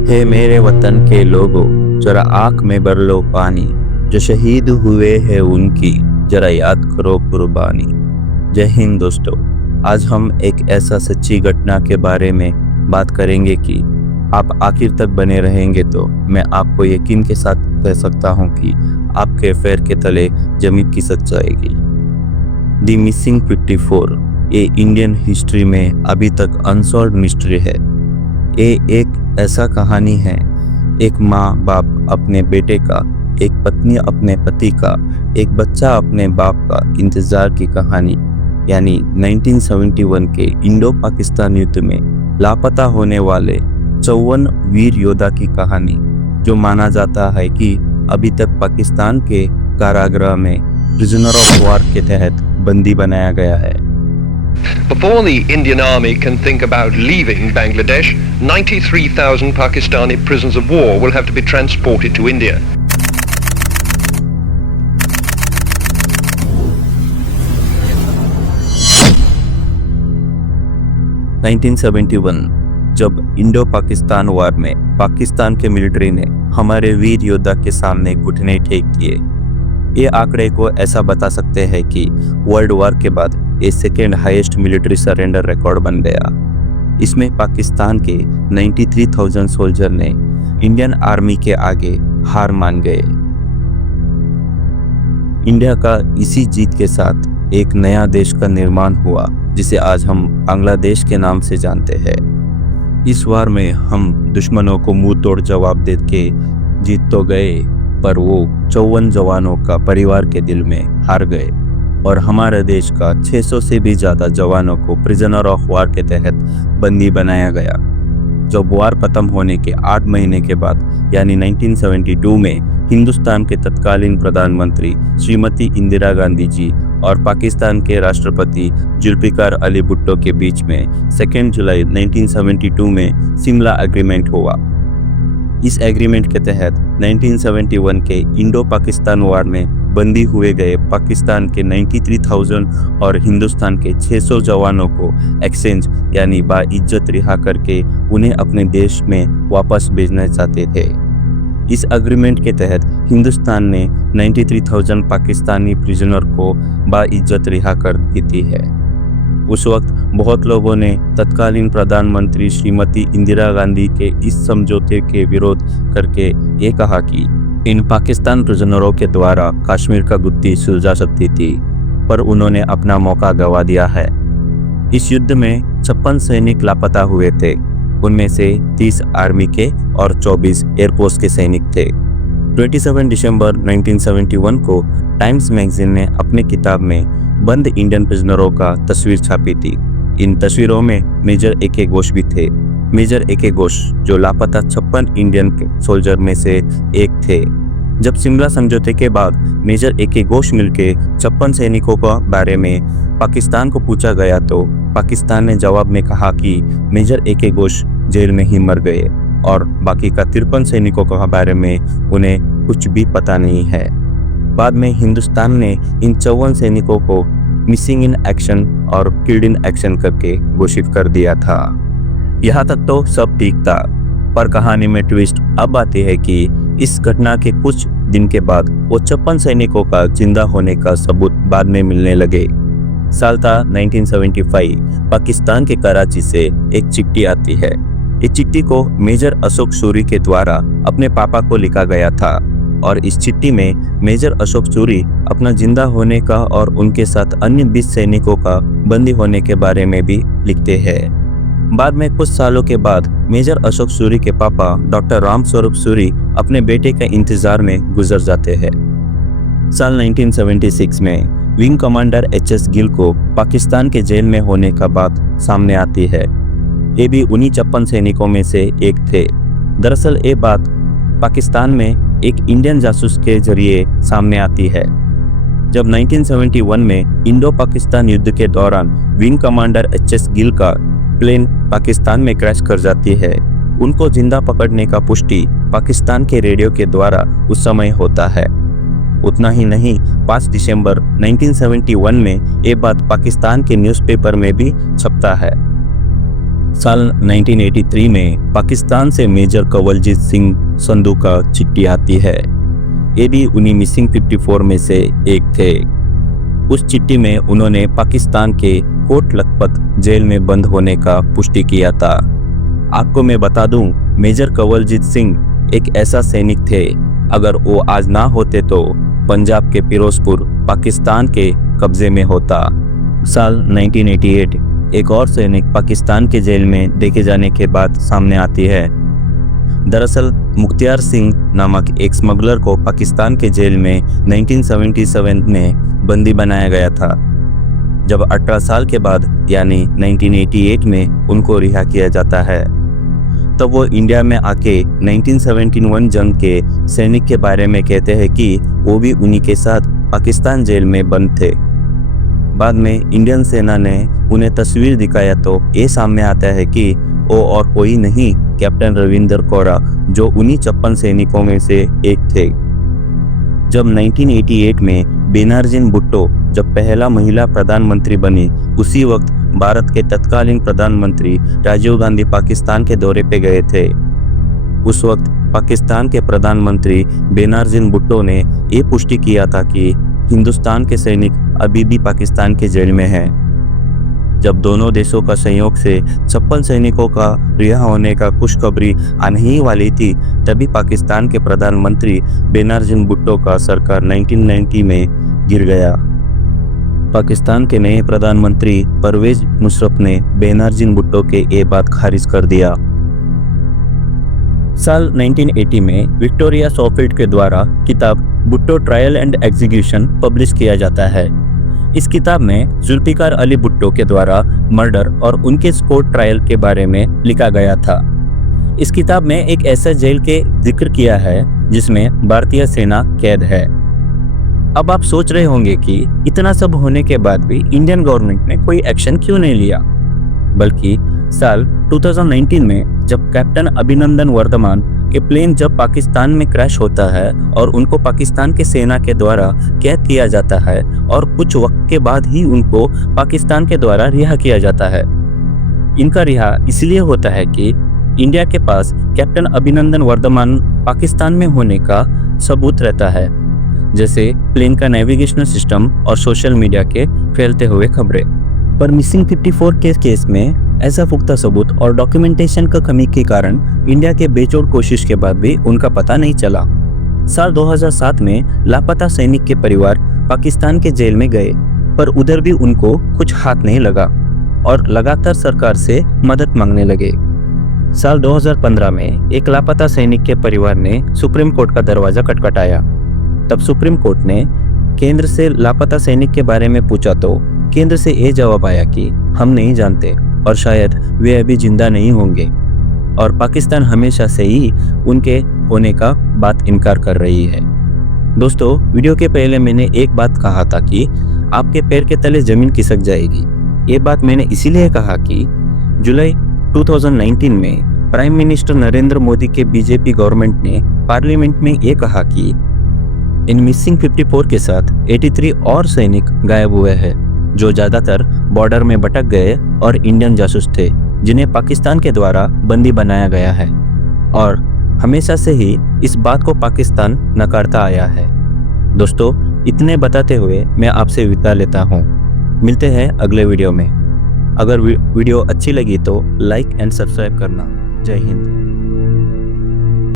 हे मेरे वतन के लोगों, जरा आंख में भर लो पानी। जो शहीद हुए हैं उनकी जरा याद करो कुर्बानी। जय हिंद दोस्तों। आज हम एक ऐसा सच्ची घटना के बारे में बात करेंगे कि आप आखिर तक बने रहेंगे तो मैं आपको यकीन के साथ कह सकता हूं कि आपके पैर के तले जमीन खिसक जाएगी। द मिसिंग 54 ये इंडियन हिस्ट्री में अभी तक अनसॉल्व्ड मिस्ट्री है। ये एक ऐसा कहानी है, एक माँ बाप अपने बेटे का, एक पत्नी अपने पति का, एक बच्चा अपने बाप का इंतजार की कहानी। यानी 1971 के इंडो पाकिस्तान युद्ध में लापता होने वाले 54 वीर योद्धा की कहानी, जो माना जाता है कि अभी तक पाकिस्तान के कारागृह में प्रिजनर ऑफ वॉर के तहत बंदी बनाया गया है। Before the Indian Army can think about leaving Bangladesh, 93,000 Pakistani prisoners of war will have to be transported to India. जब इंडो पाकिस्तान वॉर में पाकिस्तान के मिलिट्री ने हमारे वीर योद्धा के सामने घुटने टेक किए, ये आंकड़े को ऐसा बता सकते हैं कि वर्ल्ड वॉर के बाद ये second highest military surrender record बन गया। इसमें पाकिस्तान के 93,000 सोल्जर ने इंडियन आर्मी के आगे हार मान गए। इंडिया का इसी जीत के साथ एक नया देश का निर्माण हुआ, जिसे आज हम बांग्लादेश के नाम से जानते हैं। इस वार में हम दुश्मनों को मुंह तोड़ जवाब दे के जीत तो गए, पर वो 54 जवानों का परिवार के दिल में हार गए और हमारे देश का 600 से भी ज्यादा जवानों को प्रिजनर ऑफ वॉर के तहत बंदी बनाया गया। जब वार खत्म होने के 8 महीने के बाद यानी 1972 में हिंदुस्तान के तत्कालीन प्रधानमंत्री श्रीमती इंदिरा गांधी जी और पाकिस्तान के राष्ट्रपति जुल्फिकार अली भुट्टो के बीच में 2 जुलाई 1972 में शिमला एग्रीमेंट हुआ। इस एग्रीमेंट के तहत 1971 के इंडो पाकिस्तान वॉर में बंदी हुए गए पाकिस्तान के 93,000 और हिंदुस्तान के 600 जवानों को एक्सचेंज यानी बाइज्जत रिहा करके उन्हें अपने देश में वापस भेजना चाहते थे। इस एग्रीमेंट के तहत हिंदुस्तान ने 93,000 पाकिस्तानी प्रिजनर को बाइज्जत रिहा कर दी है। उस वक्त बहुत लोगों ने तत्कालीन प्रधानमंत्री श्रीमती इंदिरा गांधी के इस समझौते के विरोध करके ये कहा कि इन पाकिस्तान प्रिजनरों के द्वारा कश्मीर का गुत्थी सुलझा सकती थी, पर उन्होंने अपना मौका गंवा दिया है। इस युद्ध में 56 सैनिक लापता हुए थे, उनमें से 30 आर्मी के और 24 एयरफोर्स के सैनिक थे। 27 दिसंबर 1971 को टाइम्स मैगजीन ने अपने किताब में बंद इंडियन प्रिजनरों का तस्वीर छापी थी। इन तस्वीरों में मेजर ए.के. घोष भी थे। Major A K. घोष जो लापता 56 इंडियन सोल्जर में से एक थे। जब शिमला समझौते के बाद मेजर ए.के. घोष मिलके 56 सैनिकों के बारे में पाकिस्तान को पूछा गया तो पाकिस्तान ने जवाब में कहा कि मेजर ए.के. घोष जेल में ही मर गए और बाकी का 53 सैनिकों के बारे में उन्हें कुछ भी पता नहीं है। बाद में हिंदुस्तान ने इन 54 सैनिकों को मिसिंग इन एक्शन और किल्ड इन एक्शन करके घोषित कर दिया था। यहाँ तक तो सब ठीक था, पर कहानी में ट्विस्ट अब आती है कि इस घटना के कुछ दिन के बाद वो 56 सैनिकों का जिंदा होने का सबूत बाद में मिलने लगे। साल था 1975। पाकिस्तान के कराची से एक चिट्ठी आती है। इस चिट्ठी को मेजर अशोक सूरी के द्वारा अपने पापा को लिखा गया था और इस चिट्ठी में मेजर अशोक सूरी अपना जिंदा होने का और उनके साथ अन्य 20 सैनिकों का बंदी होने के बारे में भी लिखते हैं। बाद में कुछ सालों के बाद मेजर अशोक सूरी के पापा डॉक्टर राम स्वरूप सूरी अपने बेटे के इंतजार में गुजर जाते हैं। साल 1976 में विंग कमांडर एच.एस. गिल को पाकिस्तान के जेल में होने का बात सामने आती है। ये भी उन्हीं 56 सैनिकों में से एक थे। दरअसल ये बात पाकिस्तान में एक इंडियन जासूस के जरिए सामने आती है। जब 1971 में इंडो पाकिस्तान युद्ध के दौरान विंग कमांडर एच.एस. गिल का प्लेन पाकिस्तान में क्रैश कर जाती है, उनको जिंदा पकड़ने का पुष्टि पाकिस्तान के रेडियो के द्वारा उस समय होता है। उतना ही नहीं, 5 दिसंबर 1971 में ये बात पाकिस्तान के न्यूज़पेपर में भी छपता है। साल 1983 में पाकिस्तान से मेजर कंवलजीत सिंह संधू का चिट्ठी आती है। ये भी उन्हीं मिसिंग 54 में से एक थे। उस चिट्ठी में उन्होंने पाकिस्तान के कोट लखपत जेल में बंद होने का पुष्टि किया था। आपको मैं बता दूं, मेजर कंवलजीत सिंह एक ऐसा सैनिक थे, अगर वो आज ना होते तो पंजाब के फिरोजपुर पाकिस्तान के कब्जे में होता। साल 1988 एक और सैनिक पाकिस्तान के जेल में देखे जाने के बाद सामने आती है। दरअसल मुख्तियार सिंह नामक एक स्मगलर को पाकिस्तान के जेल में 1977 में बंदी बनाया गया था। जब 18 साल के बाद यानी 1988 में उनको रिहा किया जाता है, तब वो इंडिया में आके 1971 जंग के सैनिक के बारे में कहते हैं कि वो भी उन्हीं के साथ पाकिस्तान जेल में बंद थे। बाद में इंडियन सेना ने उन्हें तस्वीर दिखाया तो ये सामने आता है कि वो और कोई नहीं, कैप्टन रविंदर कोरा, जो उन्हीं 56 सैनिकों में से एक थे। जब 1988 में बेनजीर भुट्टो जब पहला महिला प्रधानमंत्री बनी, उसी वक्त भारत के तत्कालीन प्रधानमंत्री राजीव गांधी पाकिस्तान के दौरे पे गए थे। उस वक्त पाकिस्तान के प्रधानमंत्री बेनजीर भुट्टो ने ये पुष्टि किया था कि हिंदुस्तान के सैनिक अभी भी पाकिस्तान के जेल में हैं। जब दोनों देशों का संयोग से 56 सैनिकों का रिहा होने का खुशखबरी आने ही वाली थी, तभी पाकिस्तान के प्रधानमंत्री बेनजीर भुट्टो का सरकार 1990 में गिर गया। पाकिस्तान के नए प्रधानमंत्री परवेज मुशर्रफ ने बेनजीर भुट्टो के ये बात खारिज कर दिया। साल 1980 में विक्टोरिया सॉफील्ड के द्वारा किताब Bhutto trial and execution publish किया जाता है। इस किताब में जुल्फिकार अली भुट्टो के द्वारा मर्डर और उनके कोर्ट ट्रायल के बारे में लिखा गया था। इस किताब में एक ऐसा जेल के जिक्र किया है जिसमें भारतीय सेना कैद है। अब आप सोच रहे होंगे कि इतना सब होने के बाद भी इंडियन गवर्नमेंट ने कोई एक्शन क्यों नहीं लिया, बल्कि साल 2019 में जब कैप्टन अभिनंदन वर्धमान के प्लेन जब पाकिस्तान में क्रैश होता है और उनको पाकिस्तान के सेना के द्वारा कैद किया जाता है और कुछ वक्त के बाद ही उनको पाकिस्तान के द्वारा रिहा किया जाता है। इनका रिहा इसलिए होता है कि इंडिया के पास कैप्टन अभिनंदन वर्धमान पाकिस्तान में होने का सबूत रहता है, जैसे प्लेन का नेविगेशनल सिस्टम और सोशल मीडिया के फैलते हुए खबरें। पर मिसिंग 54 के केस में ऐसा पुख्ता सबूत और डॉक्यूमेंटेशन का कमी के कारण इंडिया के बेजोड़ कोशिश के बाद भी उनका पता नहीं चला। साल 2007 में लापता सैनिक के परिवार पाकिस्तान के जेल में गए, पर उधर भी उनको कुछ हाथ नहीं लगा और लगातार सरकार से मदद मांगने लगे। साल 2015 में एक लापता सैनिक के परिवार ने सुप्रीम कोर्ट का दरवाजा खटखटाया। तब सुप्रीम कोर्ट ने केंद्र से लापता सैनिक के बारे में पूछा तो केंद्र से ये जवाब आया कि हम नहीं जानते और शायद वे अभी जिंदा नहीं होंगे, और पाकिस्तान हमेशा से ही उनके होने का बात इनकार कर रही है। दोस्तों, वीडियो के पहले मैंने एक बात कहा था कि आपके पैर के तले जमीन खिसक जाएगी। ये बात मैंने इसीलिए कहा कि जुलाई 2019 में प्राइम मिनिस्टर नरेंद्र मोदी के बीजेपी गवर्नमेंट ने पार्लियामेंट में ये कहा कि इन मिसिंग 54 के साथ 83 और सैनिक गायब हुए हैं, जो ज्यादातर बॉर्डर में भटक गए और इंडियन जासूस थे, जिन्हें पाकिस्तान के द्वारा बंदी बनाया गया है। और हमेशा से ही इस बात को पाकिस्तान नकारता आया है। दोस्तों, इतने बताते हुए मैं आपसे विदा लेता हूँ। मिलते हैं अगले वीडियो में। अगर वीडियो अच्छी लगी तो लाइक एंड सब्सक्राइब करना। जय हिंद।